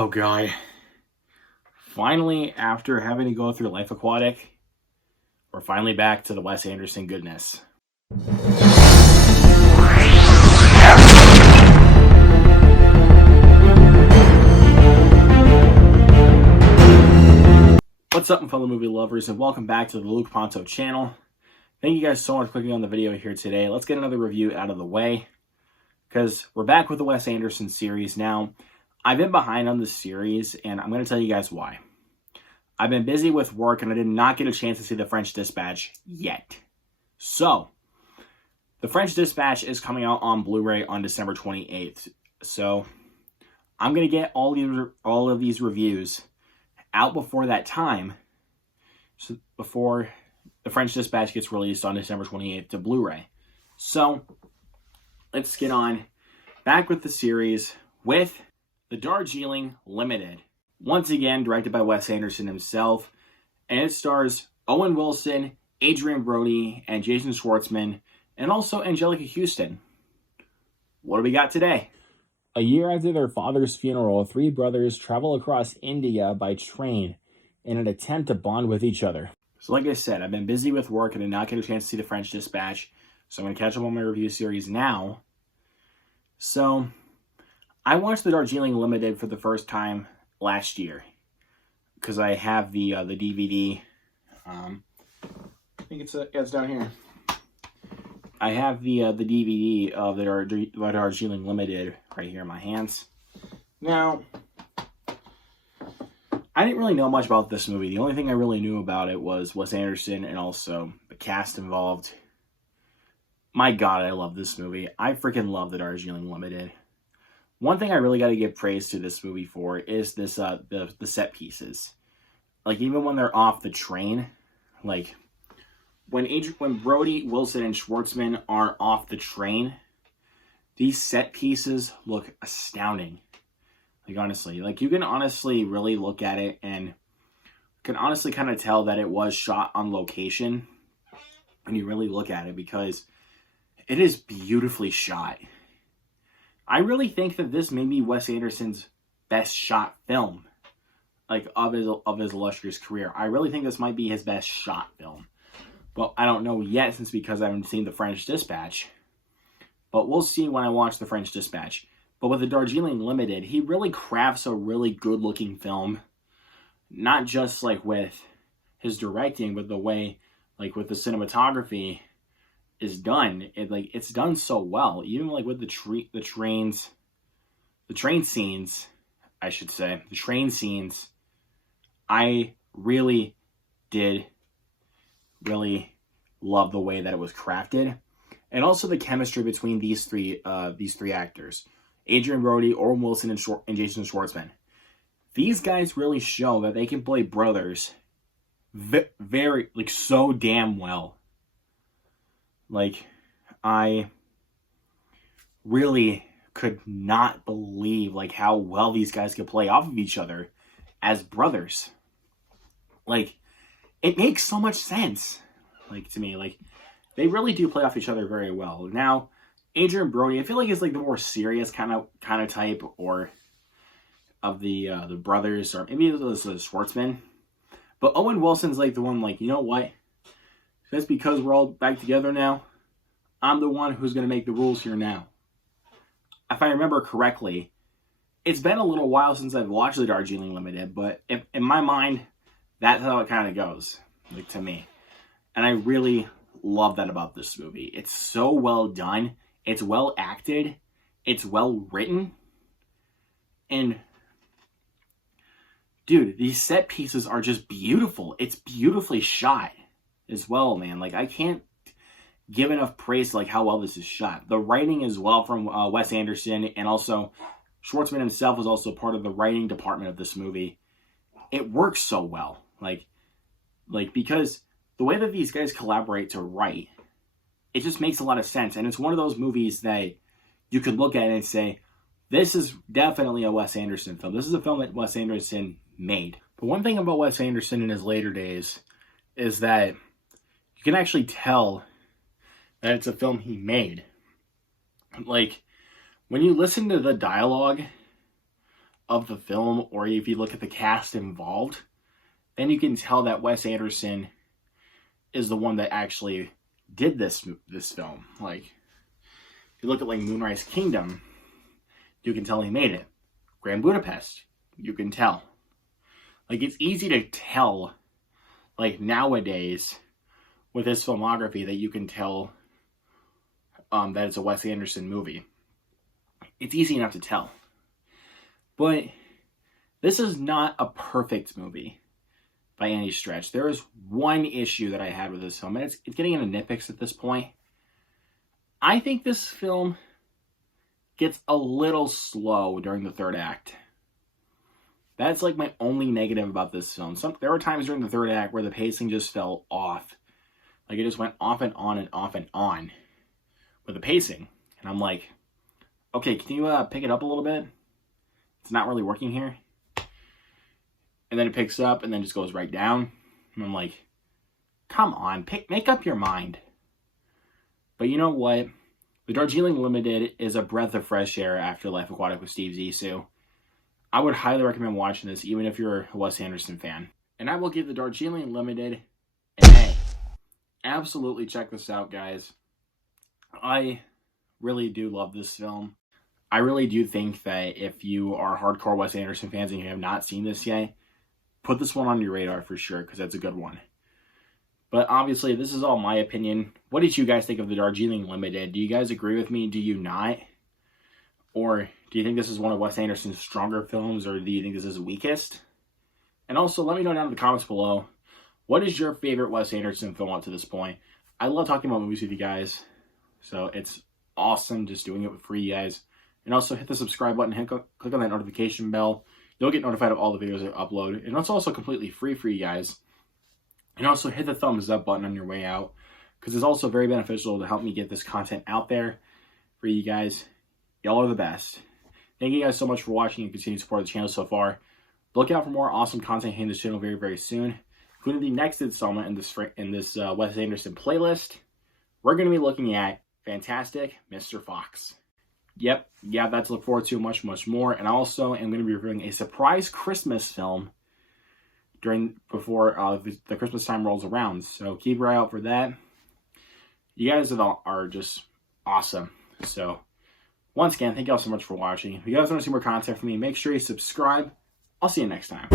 Oh, guy. Finally, after having to go through Life Aquatic, we're finally back to the Wes Anderson goodness. What's up, fellow movie lovers, and welcome back to the Luke Ponto channel. Thank you guys so much for clicking on the video here today. Let's get another review out of the way, because we're back with the Wes Anderson series. Now, I've been behind on this series, and I'm going to tell you guys why. I've been busy with work, and I did not get a chance to see The French Dispatch yet. So, The French Dispatch is coming out on Blu-ray on December 28th. So, I'm going to get all of these reviews out before that time, so before The French Dispatch gets released on December 28th to Blu-ray. So, let's get on back with the series with The Darjeeling Limited. Once again, directed by Wes Anderson himself, and it stars Owen Wilson, Adrien Brody, and Jason Schwartzman, and also Anjelica Huston. What do we got today? A year after their father's funeral, three brothers travel across India by train in an attempt to bond with each other. So like I said, I've been busy with work and did not get a chance to see The French Dispatch, so I'm going to catch up on my review series now. So, I watched The Darjeeling Limited for the first time last year, because I have the DVD. I think it's down here. I have the DVD of the Darjeeling Limited right here in my hands. Now, I didn't really know much about this movie. The only thing I really knew about it was Wes Anderson and also the cast involved. My God, I love this movie. I freaking love The Darjeeling Limited. One thing I really got to give praise to this movie for is this the set pieces. Like, even when they're off the train, like when Brody, Wilson, and Schwartzman are off the train, these set pieces look astounding. Like, honestly, like, you can honestly really look at it and can honestly kind of tell that it was shot on location when you really look at it, because it is beautifully shot. I really think that this may be Wes Anderson's best shot film, like, of his illustrious career. I really think this might be his best shot film. Well, I don't know yet, because I haven't seen The French Dispatch. But we'll see when I watch The French Dispatch. But with The Darjeeling Limited, he really crafts a really good-looking film. Not just, like, with his directing, but the way, like, with the cinematography is done. It's done so well. Even, like, with the train scenes, I should say. The train scenes, I really did love the way that it was crafted, and also the chemistry between these three actors, Adrien Brody, Owen Wilson, and Jason Schwartzman. These guys really show that they can play brothers very, like, so damn well. Like, I really could not believe, like, how well these guys could play off of each other as brothers. Like, it makes so much sense, like, to me. Like, they really do play off each other very well. Now, Adrien Brody, I feel like, is, like, the more serious kind of type, or of the brothers, or maybe it was Schwartzman. But Owen Wilson's, like, the one, like, you know what? Just because we're all back together now, I'm the one who's going to make the rules here now. If I remember correctly, it's been a little while since I've watched The Darjeeling Limited, but in my mind, that's how it kind of goes, like, to me. And I really love that about this movie. It's so well done. It's well acted. It's well written. And, dude, these set pieces are just beautiful. It's beautifully shot as well, man. Like, I can't give enough praise to, like, how well this is shot. The writing as well from Wes Anderson, and also Schwartzman himself was also part of the writing department of this movie. It works so well. Like, because the way that these guys collaborate to write, it just makes a lot of sense. And it's one of those movies that you could look at and say, this is definitely a Wes Anderson film. This is a film that Wes Anderson made. But one thing about Wes Anderson in his later days is that you can actually tell that it's a film he made. Like, when you listen to the dialogue of the film, or if you look at the cast involved, then you can tell that Wes Anderson is the one that actually did this film. Like, if you look at like Moonrise Kingdom, you can tell he made it. Grand Budapest, you can tell. Like, it's easy to tell, like, nowadays with his filmography, that you can tell that it's a Wes Anderson movie. It's easy enough to tell. But this is not a perfect movie by any stretch. There is one issue that I had with this film, and it's getting into nitpicks at this point. I think this film gets a little slow during the third act. That's like my only negative about this film. There were times during the third act where the pacing just fell off. Like, it just went off and on and off and on with the pacing. And I'm like, okay, can you pick it up a little bit? It's not really working here. And then it picks up and then just goes right down. And I'm like, come on, make up your mind. But you know what? The Darjeeling Limited is a breath of fresh air after Life Aquatic with Steve Zissou. I would highly recommend watching this, even if you're a Wes Anderson fan. And I will give the Darjeeling Limited an A. Absolutely check this out, guys. I really do love this film. I really do think that if you are hardcore Wes Anderson fans and you have not seen this yet, put this one on your radar for sure, because that's a good one. But obviously, this is all my opinion. What did you guys think of the Darjeeling Limited? Do you guys agree with me? Do you not? Or do you think this is one of Wes Anderson's stronger films, or do you think this is weakest? And also, let me know down in the comments below, what is your favorite Wes Anderson film up to this point? I love talking about movies with you guys, so it's awesome just doing it for you guys. And also, hit the subscribe button, click on that notification bell. You'll get notified of all the videos I upload. And it's also completely free for you guys. And also, hit the thumbs up button on your way out, because it's also very beneficial to help me get this content out there for you guys. Y'all are the best. Thank you guys so much for watching and continuing to support the channel so far. Look out for more awesome content here in this channel very, very soon, including the next installment in this Wes Anderson playlist. We're going to be looking at Fantastic Mr. Fox. Yep, that's to look forward to, much, much more. And also, I'm going to be reviewing a surprise Christmas film before the Christmas time rolls around. So keep your eye out for that. You guys are just awesome. So once again, thank you all so much for watching. If you guys want to see more content from me, make sure you subscribe. I'll see you next time.